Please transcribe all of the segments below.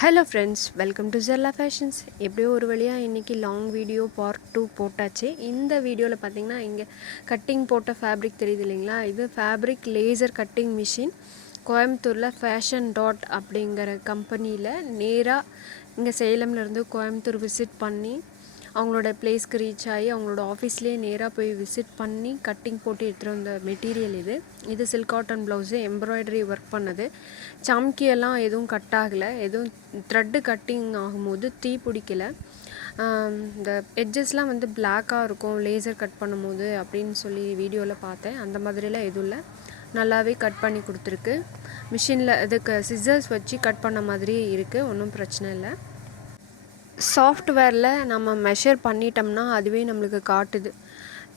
Hello friends, welcome to Jella fashions. எப்படியோ ஒரு வழியாக இன்றைக்கி லாங் வீடியோ பார்ட் 2 போட்டாச்சு. இந்த வீடியோவில் பார்த்திங்கன்னா இங்கே கட்டிங் போட்ட ஃபேப்ரிக் தெரியுது இல்லைங்களா, இது ஃபேப்ரிக் லேசர் கட்டிங் மிஷின் கோயம்புத்தூரில் ஃபேஷன் டாட் அப்படிங்கிற கம்பெனியில் நேராக இங்கே சேலம்லேருந்து கோயம்புத்தூர் விசிட் பண்ணி அவங்களோட பிளேஸ்க்கு ரீச் ஆகி அவங்களோட ஆஃபீஸ்லேயே நேராக போய் விசிட் பண்ணி கட்டிங் போட்டு எடுத்துகிட்டு வந்த மெட்டீரியல் இது silk cotton blouse, embroidery work பண்ணது. சம்கியெல்லாம் எதுவும் கட் ஆகலை, எதுவும் த்ரெட்டு கட்டிங் ஆகும்போது தீ பிடிக்கலை. இந்த எட்ஜஸ்லாம் வந்து பிளாக்காக இருக்கும் லேசர் கட் பண்ணும்போது அப்படின்னு சொல்லி வீடியோவில் பார்த்தேன். அந்த மாதிரிலாம் எதுவும் இல்லை, நல்லாவே கட் பண்ணி கொடுத்துருக்கு. மிஷினில் இதுக்கு சிசர்ஸ் வச்சு கட் பண்ண மாதிரி இருக்குது, ஒன்றும் பிரச்சனை இல்லை. சாஃப்ட்வேரில் நம்ம மெஷர் பண்ணிட்டோம்னா அதுவே நம்மளுக்கு காட்டுது.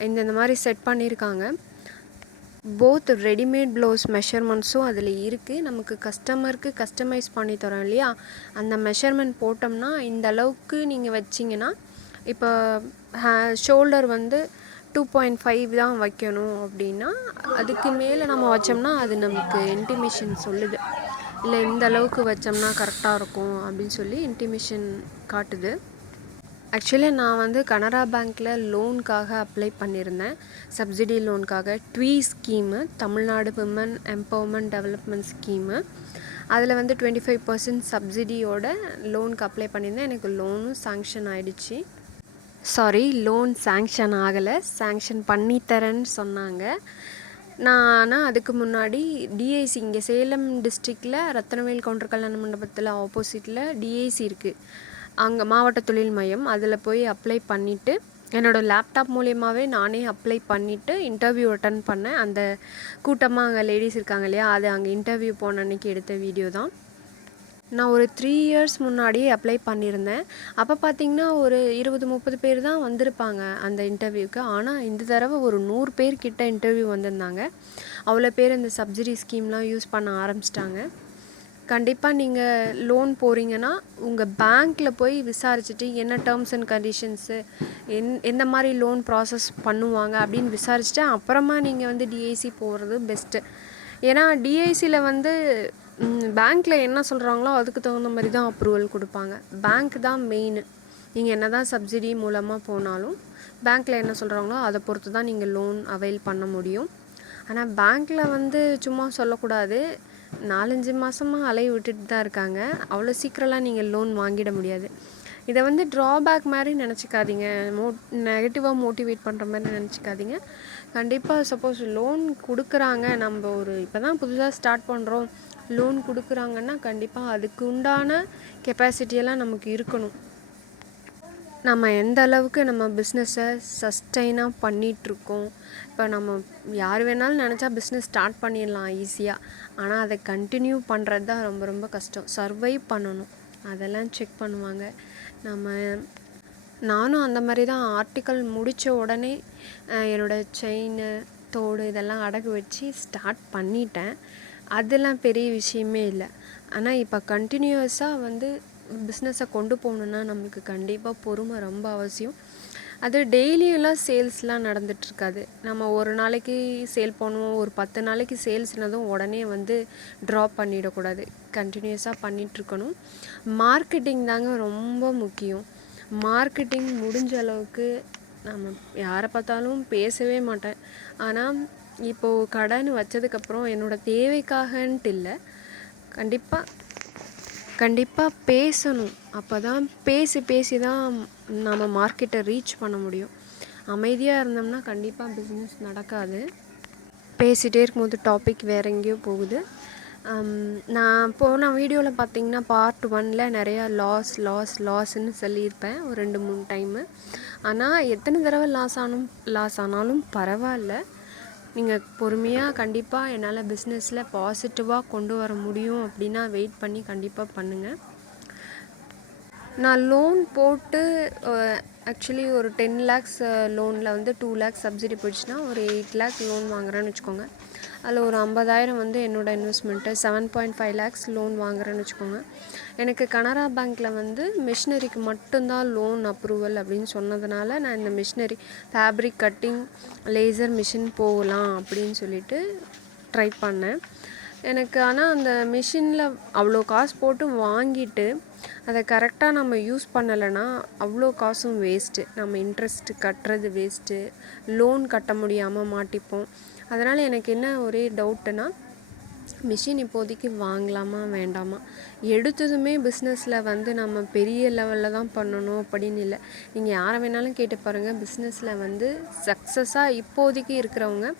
இந்த மாதிரி செட் பண்ணியிருக்காங்க. போத் ரெடிமேட் ப்ளவுஸ் மெஷர்மெண்ட்ஸும் அதில் இருக்குது. நமக்கு கஸ்டமருக்கு கஸ்டமைஸ் பண்ணி தரோம் இல்லையா, அந்த மெஷர்மெண்ட் போட்டோம்னா இந்த அளவுக்கு நீங்கள் வச்சிங்கன்னா, இப்போ ஷோல்டர் வந்து 2.5 தான் வைக்கணும் அப்படின்னா, அதுக்கு மேலே நம்ம வச்சோம்னா அது நமக்கு இன்டிமேஷன் சொல்லுது. இல்லை இந்த அளவுக்கு வச்சோம்னா கரெக்டாக இருக்கும் அப்படின்னு சொல்லி இன்டிமேஷன் காட்டுது. ஆக்சுவலி நான் வந்து கனரா பேங்க்கில் லோனுக்காக அப்ளை பண்ணியிருந்தேன், சப்சிடி லோனுக்காக. ட்வீ scheme, Tamil Nadu women empowerment development scheme. அதில் வந்து 25% சப்சிடியோட லோனுக்கு அப்ளை பண்ணியிருந்தேன். எனக்கு லோனும் சாங்ஷன் ஆகிடுச்சு. லோன் சாங்ஷன் ஆகலை, சாங்ஷன் பண்ணித்தரேன்னு சொன்னாங்க. ஆனால் அதுக்கு முன்னாடி டிஐசி இங்கே சேலம் டிஸ்ட்ரிக்டில் ரத்தனவேல் கவுண்டர் கல்யாண மண்டபத்தில் ஆப்போசிட்டில் டிஐசி இருக்குது, அங்கே மாவட்ட தொழில் மையம். அதில் போய் அப்ளை பண்ணிவிட்டு என்னோடய லேப்டாப் மூலியமாகவே நானே அப்ளை பண்ணிவிட்டு இன்டர்வியூ அட்டன் பண்ணேன். அந்த கூட்டமாக அங்கே லேடிஸ் இருக்காங்க இல்லையா, அது அங்கே இன்டர்வியூ போன அன்றைக்கி எடுத்த வீடியோ தான். நான் ஒரு 3 இயர்ஸ் முன்னாடியே அப்ளை பண்ணியிருந்தேன். அப்போ பார்த்திங்கன்னா ஒரு 20-30 பேர் தான் வந்திருப்பாங்க அந்த இன்டர்வியூக்கு. ஆனால் இந்த தடவை ஒரு 100 பேர்கிட்ட இன்டர்வியூ வந்திருந்தாங்க. அவ்வளோ பேர் இந்த சப்சிடி ஸ்கீம்லாம் யூஸ் பண்ண ஆரம்பிச்சிட்டாங்க. கண்டிப்பாக நீங்கள் லோன் போகிறீங்கன்னா உங்கள் பேங்க்கில் போய் விசாரிச்சுட்டு என்ன டேர்ம்ஸ் அண்ட் கண்டிஷன்ஸு, எந்த மாதிரி லோன் ப்ராசஸ் பண்ணுவாங்க அப்படின்னு விசாரிச்சுட்டு அப்புறமா நீங்கள் வந்து டிஐசி போகிறது பெஸ்ட்டு. ஏன்னா டிஐசியில் வந்து பேங்க்கில் என்ன சொல்கிறாங்களோ அதுக்கு தகுந்த மாதிரி தான் அப்ரூவல் கொடுப்பாங்க. பேங்க் தான் மெயின். நீங்கள் என்ன தான் சப்சிடி மூலமாக போனாலும் பேங்க்கில் என்ன சொல்கிறாங்களோ அதை பொறுத்து தான் நீங்கள் லோன் அவைல் பண்ண முடியும். ஆனால் பேங்க்கில் வந்து சும்மா சொல்லக்கூடாது, 4-5 மாதமாக அலைய விட்டுட்டு தான் இருக்காங்க. அவ்வளோ சீக்கிரம்லாம் நீங்கள் லோன் வாங்கிட முடியாது. இதை வந்து ட்ராபேக் மாதிரி நினச்சிக்காதீங்க, நெகட்டிவாக மோட்டிவேட் பண்ணுற மாதிரி நினச்சிக்காதீங்க. கண்டிப்பாக சப்போஸ் லோன் கொடுக்குறாங்க, நம்ம ஒரு இப்போ தான் புதுசாக ஸ்டார்ட் பண்ணுறோம், லோன் கொடுக்குறாங்கன்னா கண்டிப்பாக அதுக்கு உண்டான கெப்பாசிட்டியெல்லாம் நமக்கு இருக்கணும். நம்ம எந்த அளவுக்கு நம்ம பிஸ்னஸை சஸ்டெயினாக பண்ணிகிட்ருக்கோம். இப்போ நம்ம யார் வேணாலும் நினச்சா பிஸ்னஸ் ஸ்டார்ட் பண்ணிடலாம் ஈஸியாக. ஆனால் அதை கண்டினியூ பண்ணுறது தான் ரொம்ப ரொம்ப கஷ்டம். சர்வைவ் பண்ணணும், அதெல்லாம் செக் பண்ணுவாங்க. நானும் அந்த மாதிரி தான் ஆர்டிக்கல் முடித்த உடனே என்னோடய செயின், தோடு இதெல்லாம் அடகு வச்சு ஸ்டார்ட் பண்ணிட்டேன். அதெல்லாம் பெரிய விஷயமே இல்லை. ஆனால் இப்போ கண்டினியூஸாக வந்து பிஸ்னஸை கொண்டு போகணுன்னா நம்மளுக்கு கண்டிப்பாக பொறுமை ரொம்ப அவசியம். அது டெய்லியெல்லாம் சேல்ஸ்லாம் நடந்துகிட்ருக்காது. நம்ம ஒரு நாளைக்கு சேல் பண்ணுவோம், ஒரு 10 நாளைக்கு சேல்ஸ்னதும் உடனே வந்து ட்ராப் பண்ணிடக்கூடாது. கண்டினியூஸாக பண்ணிகிட்ருக்கணும். மார்க்கெட்டிங் தாங்க ரொம்ப முக்கியம். மார்க்கெட்டிங் முடிஞ்ச அளவுக்கு நம்ம யாரை பார்த்தாலும் பேசவே மாட்டேன். ஆனால் இப்போது கடன் வச்சதுக்கப்புறம் என்னோடய தேவைக்காகன்ட்டு இல்லை, கண்டிப்பாக பேசணும். அப்போ தான் பேசி தான் நம்ம மார்க்கெட்டை ரீச் பண்ண முடியும். அமைதியாக இருந்தோம்னா கண்டிப்பாக பிஸ்னஸ் நடக்காது. பேசிகிட்டே இருக்கும்போது டாபிக் வேறு எங்கேயோ போகுது. நான் போன வீடியோவில் பார்த்திங்கன்னா பார்ட் 1ல் நிறையா லாஸ்ன்னு சொல்லியிருப்பேன் ஒரு 2-3 டைமு. ஆனால் எத்தனை தடவை லாஸ் ஆனாலும் பரவாயில்ல, நீங்கள் பொறுமையாக கண்டிப்பாக என்னால் பிஸ்னஸில் பாசிட்டிவாக கொண்டு வர முடியும் அப்படின்னா வெயிட் பண்ணி கண்டிப்பாக பண்ணுங்கள். நான் லோன் போட்டு ஆக்சுவலி ஒரு 10 lakhs லோனில் வந்து 2 lakhs சப்சிடி போயிடுச்சுன்னா ஒரு 8 lakh லோன் வாங்குறேன்னு வச்சுக்கோங்க. அதில் ஒரு 50,000 வந்து என்னோடய இன்வெஸ்ட்மெண்ட்டு, 7.5 lakhs லோன் வாங்குறேன்னு வச்சுக்கோங்க. எனக்கு கனரா பேங்க்கில் வந்து மிஷினரிக்கு மட்டும்தான் லோன் அப்ரூவல் அப்படின்னு சொன்னதுனால நான் இந்த machinery fabric cutting laser machine போகலாம் அப்படின்னு சொல்லிட்டு ட்ரை பண்ணேன். எனக்கு ஆனால் அந்த மிஷினில் அவ்வளோ காசு போட்டு வாங்கிட்டு அதை கரெக்டாக நம்ம யூஸ் பண்ணலைன்னா அவ்வளோ காசும் வேஸ்ட்டு. நம்ம இன்ட்ரெஸ்ட்டு கட்டுறது வேஸ்ட்டு, லோன் கட்ட முடியாமல் மாட்டிப்போம். அதனால் எனக்கு என்ன ஒரே டவுட்டுன்னா, மிஷின் இப்போதைக்கு வாங்கலாமா வேண்டாமா? எடுத்ததுமே பிஸ்னஸில் வந்து நம்ம பெரிய லெவலில் தான் பண்ணணும் அப்படின்னு இல்லை. நீங்கள் யாரை வேணாலும் கேட்டு பாருங்கள், பிஸ்னஸில் வந்து சக்ஸஸாக இப்போதைக்கு இருக்கிறவங்க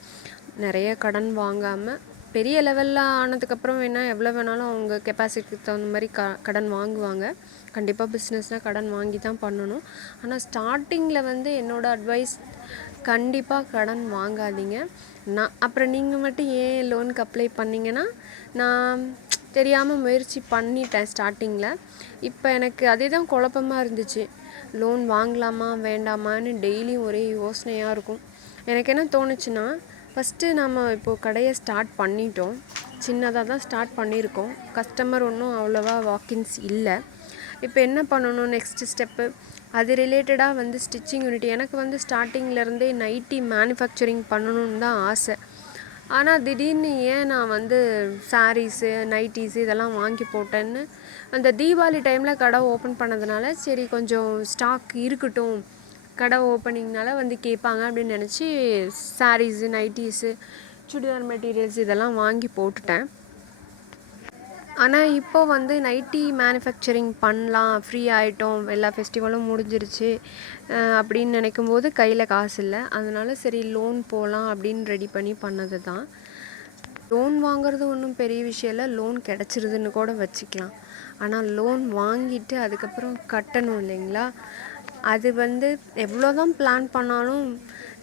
நிறைய கடன் வாங்காமல் பெரிய லெவலில் ஆனதுக்கப்புறம் வேணால் எவ்வளோ வேணாலும் அவங்க கெப்பாசிட்டிக்கு தகுந்த மாதிரி கடன் வாங்குவாங்க. கண்டிப்பாக பிஸ்னஸ்னால் கடன் வாங்கி தான் பண்ணணும். ஆனால் ஸ்டார்டிங்கில் வந்து என்னோடய அட்வைஸ், கண்டிப்பாக கடன் வாங்காதீங்க. அப்புறம் நீங்கள் மட்டும் ஏன் லோனுக்கு அப்ளை பண்ணிங்கன்னா, நான் தெரியாமல் முயற்சி பண்ணிட்டேன் ஸ்டார்டிங்கில். இப்போ எனக்கு அதே தான் குழப்பமாக இருந்துச்சு. லோன் வாங்கலாமா வேண்டாமான்னு டெய்லியும் ஒரே யோசனையாக இருக்கும். எனக்கு என்ன தோணுச்சுன்னா, ஃபஸ்ட்டு நம்ம இப்போது கடையை ஸ்டார்ட் பண்ணிட்டோம். சின்னதாக தான் ஸ்டார்ட் பண்ணியிருக்கோம். கஸ்டமர் ஒன்றும் அவ்வளோவா வாக்கின்ஸ் இல்லை. இப்போ என்ன பண்ணணும் நெக்ஸ்ட்டு ஸ்டெப்பு? அது ரிலேட்டடாக வந்து ஸ்டிச்சிங் யூனிட். எனக்கு வந்து ஸ்டார்டிங்லேருந்தே நைட்டி மேனுஃபேக்சரிங் பண்ணணுன்னு தான் ஆசை. ஆனால் திடீர்னு ஏன் நான் வந்து சாரீஸு, நைட்டிஸு இதெல்லாம் வாங்கி போட்டேன்னு, அந்த தீபாவளி டைமில் கடை ஓப்பன் பண்ணதுனால சரி கொஞ்சம் ஸ்டாக் இருக்கட்டும், கடை ஓப்பனிங்னால வந்து கேட்பாங்க அப்படின்னு நினச்சி சாரீஸு, நைட்டிஸு, சுடிதார் மெட்டீரியல்ஸ் இதெல்லாம் வாங்கி போட்டுட்டேன். ஆனால் இப்போ வந்து நைட்டி மேனுஃபேக்சரிங் பண்ணலாம், ஃப்ரீ ஆகிட்டோம், எல்லா ஃபெஸ்டிவலும் முடிஞ்சிருச்சு அப்படின்னு நினைக்கும்போது கையில் காசு இல்லை. அதனால சரி லோன் போகலாம் அப்படின்னு ரெடி பண்ணி பண்ணது தான். லோன் வாங்குறது ஒன்றும் பெரிய விஷயம் இல்லை, லோன் கிடச்சிருதுன்னு கூட வச்சுக்கலாம். ஆனால் லோன் வாங்கிட்டு அதுக்கப்புறம் கட்டணும் இல்லைங்களா? அது வந்து எவ்வளோ தான் பிளான் பண்ணாலும்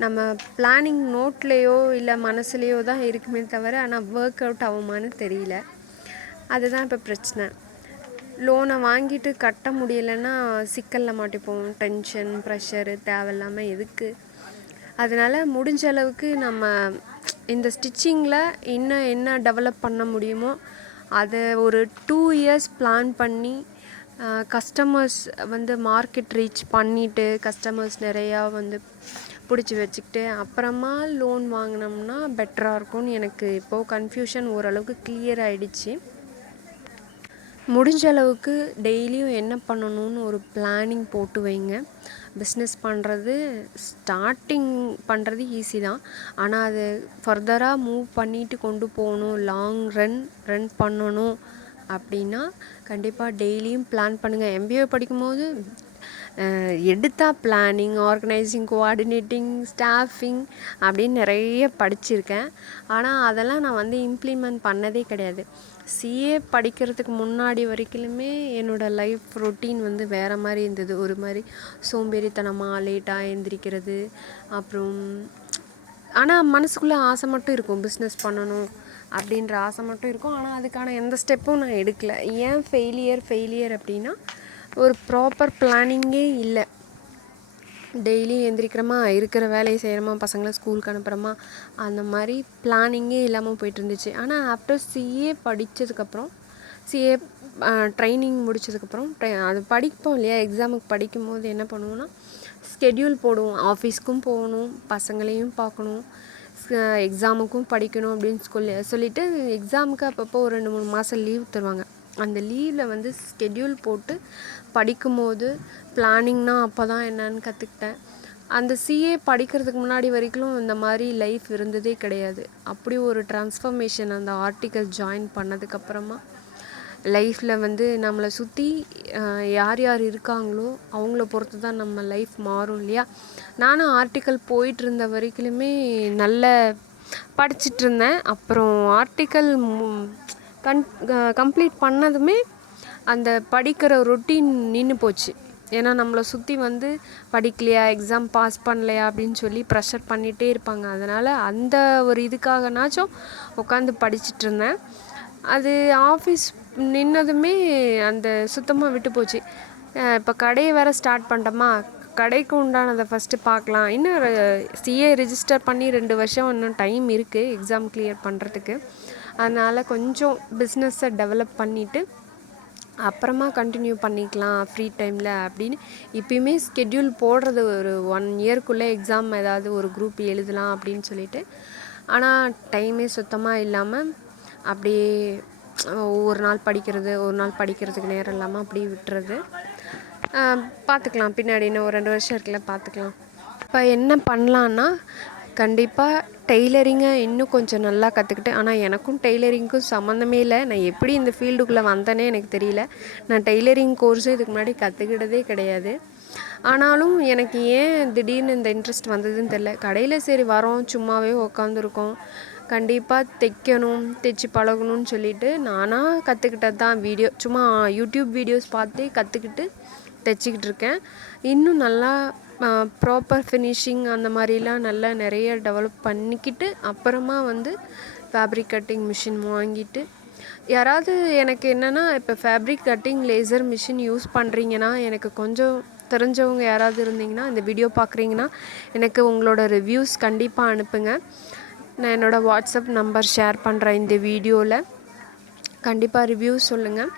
நம்ம பிளானிங் நோட்லேயோ இல்லை மனசுலேயோ தான் இருக்குமே தவிர, ஆனால் ஒர்க் அவுட் ஆகுமான்னு தெரியல. அதுதான் இப்போ பிரச்சனை. லோனை வாங்கிட்டு கட்ட முடியலைன்னா சிக்கலில் மாட்டிப்போம். டென்ஷன், ப்ரெஷரு தேவையில்லாமல் எதுக்கு? அதனால் முடிஞ்ச அளவுக்கு நம்ம இந்த ஸ்டிச்சிங்கில் இன்னும் என்ன டெவலப் பண்ண முடியுமோ அதை ஒரு 2 இயர்ஸ் பிளான் பண்ணி கஸ்டமர்ஸ் வந்து மார்க்கெட் ரீச் பண்ணிவிட்டு கஸ்டமர்ஸ் நிறையா வந்து பிடிச்சி வச்சுக்கிட்டு அப்புறமா லோன் வாங்கினோம்னா பெட்டராக இருக்கும்னு எனக்கு இப்போது கன்ஃபியூஷன் ஓரளவுக்கு கிளியர் ஆகிடுச்சு. முடிஞ்ச அளவுக்கு டெய்லியும் என்ன பண்ணணும்னு ஒரு பிளானிங் போட்டு வைங்க. பிஸ்னஸ் பண்ணுறது ஸ்டார்டிங் பண்ணுறது ஈஸி தான், ஆனால் அது ஃபர்தராக மூவ் பண்ணிட்டு கொண்டு போகணும், லாங் ரன் பண்ணணும் அப்படின்னா கண்டிப்பாக டெய்லியும் பிளான் பண்ணுங்கள். MBA படிக்கும்போது எடுத்தால் பிளானிங், ஆர்கனைசிங், கோஆர்டினேட்டிங், ஸ்டாஃபிங் அப்படின்னு நிறைய படிச்சிருக்கேன். ஆனால் அதெல்லாம் நான் வந்து இம்ப்ளிமெண்ட் பண்ணதே கிடையாது. CA படிக்கிறதுக்கு முன்னாடி வரைக்குமே என்னோடய லைஃப் ரொட்டீன் வந்து வேறு மாதிரி இருந்தது. ஒரு மாதிரி சோம்பேறித்தனமாக லேட்டாக எழுந்திரிக்கிறது. அப்புறம் ஆனால் மனசுக்குள்ளே ஆசை மட்டும் இருக்கும், பிஸ்னஸ் பண்ணணும் அப்படின்ற ஆசை மட்டும் இருக்கும். ஆனால் அதுக்கான எந்த ஸ்டெப்பும் நான் எடுக்கலை. ஏன் ஃபெயிலியர் அப்படின்னா, ஒரு ப்ராப்பர் பிளானிங்கே இல்லை. டெய்லி எழுந்திரிக்கிறோமா, இருக்கிற வேலையை செய்கிறோமா, பசங்களை ஸ்கூலுக்கு அனுப்புகிறோமா, அந்த மாதிரி பிளானிங்கே இல்லாமல் போய்ட்டு இருந்துச்சு. ஆனால் ஆஃப்டர் CA படித்ததுக்கப்புறம், CA ட்ரைனிங் முடித்ததுக்கப்புறம் அது படிப்போம் இல்லையா, எக்ஸாமுக்கு படிக்கும்போது என்ன பண்ணுவோன்னா, ஸ்கெட்யூல் போடுவோம். ஆஃபீஸ்க்கும் போகணும், பசங்களையும் பார்க்கணும், எக்ஸாமுக்கும் படிக்கணும் அப்படின்னு சொல்லிவிட்டு எக்ஸாமுக்கு அப்பப்போ ஒரு 2-3 மாதம் லீவ் தருவாங்க. அந்த லீவில் வந்து ஸ்கெட்யூல் போட்டு படிக்கும்போது பிளானிங்னா அப்போ தான் என்னன்னு கற்றுக்கிட்டேன். அந்த CA படிக்கிறதுக்கு முன்னாடி வரைக்கும் இந்த மாதிரி லைஃப் இருந்ததே கிடையாது. அப்படி ஒரு ட்ரான்ஸ்ஃபர்மேஷன் அந்த ஆர்டிக்கல் ஜாயின் பண்ணதுக்கப்புறமா லைஃப்பில் வந்து நம்மளை சுற்றி யார் யார் இருக்காங்களோ அவங்கள பொறுத்து தான் நம்ம லைஃப் மாறும் இல்லையா? நானும் ஆர்டிக்கல் போயிட்டு இருந்த வரைக்குமே நல்ல படிச்சுட்டு இருந்தேன். அப்புறம் ஆர்டிக்கல் கம்ப்ளீட் பண்ணதுமே அந்த படிக்கிற ரொட்டீன் நின்று போச்சு. ஏன்னா நம்மளை சுற்றி வந்து படிக்கலையா, எக்ஸாம் பாஸ் பண்ணலையா அப்படின்னு சொல்லி ப்ரெஷர் பண்ணிகிட்டே இருப்பாங்க. அதனால் அந்த ஒரு இதுக்காகனாச்சும் உட்காந்து படிச்சுட்டு இருந்தேன். அது ஆஃபீஸ் நின்னதுமே அந்த சுத்தமாக விட்டு போச்சு. இப்போ கடையை வேறு ஸ்டார்ட் பண்ணிட்டோமா, கடைக்கு உண்டானதை ஃபஸ்ட்டு பார்க்கலாம். இன்னும் CA ரிஜிஸ்டர் பண்ணி 2 வருஷம் இன்னும் டைம் இருக்குது எக்ஸாம் கிளியர் பண்ணுறதுக்கு. அதனால் கொஞ்சம் பிஸ்னஸை டெவலப் பண்ணிவிட்டு அப்புறமா கண்டினியூ பண்ணிக்கலாம் ஃப்ரீ டைமில் அப்படின்னு இப்போயுமே ஸ்கெட்யூல் போடுறது. ஒரு 1 இயர்க்குள்ளே எக்ஸாம் ஏதாவது ஒரு குரூப் எழுதலாம் அப்படின்னு சொல்லிட்டு. ஆனால் டைமே சுத்தமாக இல்லாமல் அப்படியே ஒரு நாள் படிக்கிறது, ஒரு நாள் படிக்கிறதுக்கு நேரம் இல்லாமல் அப்படியே விட்டுறது. பார்த்துக்கலாம், பின்னாடி இன்னும் ஒரு 2 வருஷம் இருக்குல்ல, பார்த்துக்கலாம். இப்போ என்ன பண்ணலான்னா, கண்டிப்பாக டெய்லரிங்கை இன்னும் கொஞ்சம் நல்லா கற்றுக்கிட்டு, ஆனால் எனக்கும் டெய்லரிங்க்கும் சம்மந்தமே இல்லை. நான் எப்படி இந்த ஃபீல்டுக்குள்ளே வந்தேனே எனக்கு தெரியல. நான் டெய்லரிங் கோர்ஸும் இதுக்கு முன்னாடி கற்றுக்கிட்டதே கிடையாது. ஆனாலும் எனக்கு ஏன் திடீர்னு இந்த இன்ட்ரெஸ்ட் வந்ததுன்னு தெரில. கடையில் சரி வரோம், சும்மாவே உக்காந்துருக்கோம், கண்டிப்பாக தைக்கணும், தைச்சி பழகணும்னு சொல்லிவிட்டு நானாக கற்றுக்கிட்டது தான். சும்மா யூடியூப் வீடியோஸ் பார்த்தே கற்றுக்கிட்டு தைச்சிக்கிட்டு இருக்கேன். இன்னும் நல்லா ப்ராப்பர் ஃபினிஷிங் அந்த மாதிரிலாம் நல்லா நிறைய டெவலப் பண்ணிக்கிட்டு அப்புறமா வந்து ஃபேப்ரிக் கட்டிங் மிஷின் வாங்கிட்டு, யாராவது எனக்கு என்னென்னா, இப்போ fabric cutting laser machine use பண்ணுறீங்கன்னா, எனக்கு கொஞ்சம் தெரிஞ்சவங்க யாராவது இருந்தீங்கன்னா, இந்த வீடியோ பார்க்குறீங்கன்னா எனக்கு உங்களோட ரிவ்யூஸ் கண்டிப்பாக அனுப்புங்க. நான் என்னோடய வாட்ஸ்அப் நம்பர் ஷேர் பண்ணுறேன் இந்த வீடியோவில். கண்டிப்பாக ரிவ்யூஸ் சொல்லுங்கள்.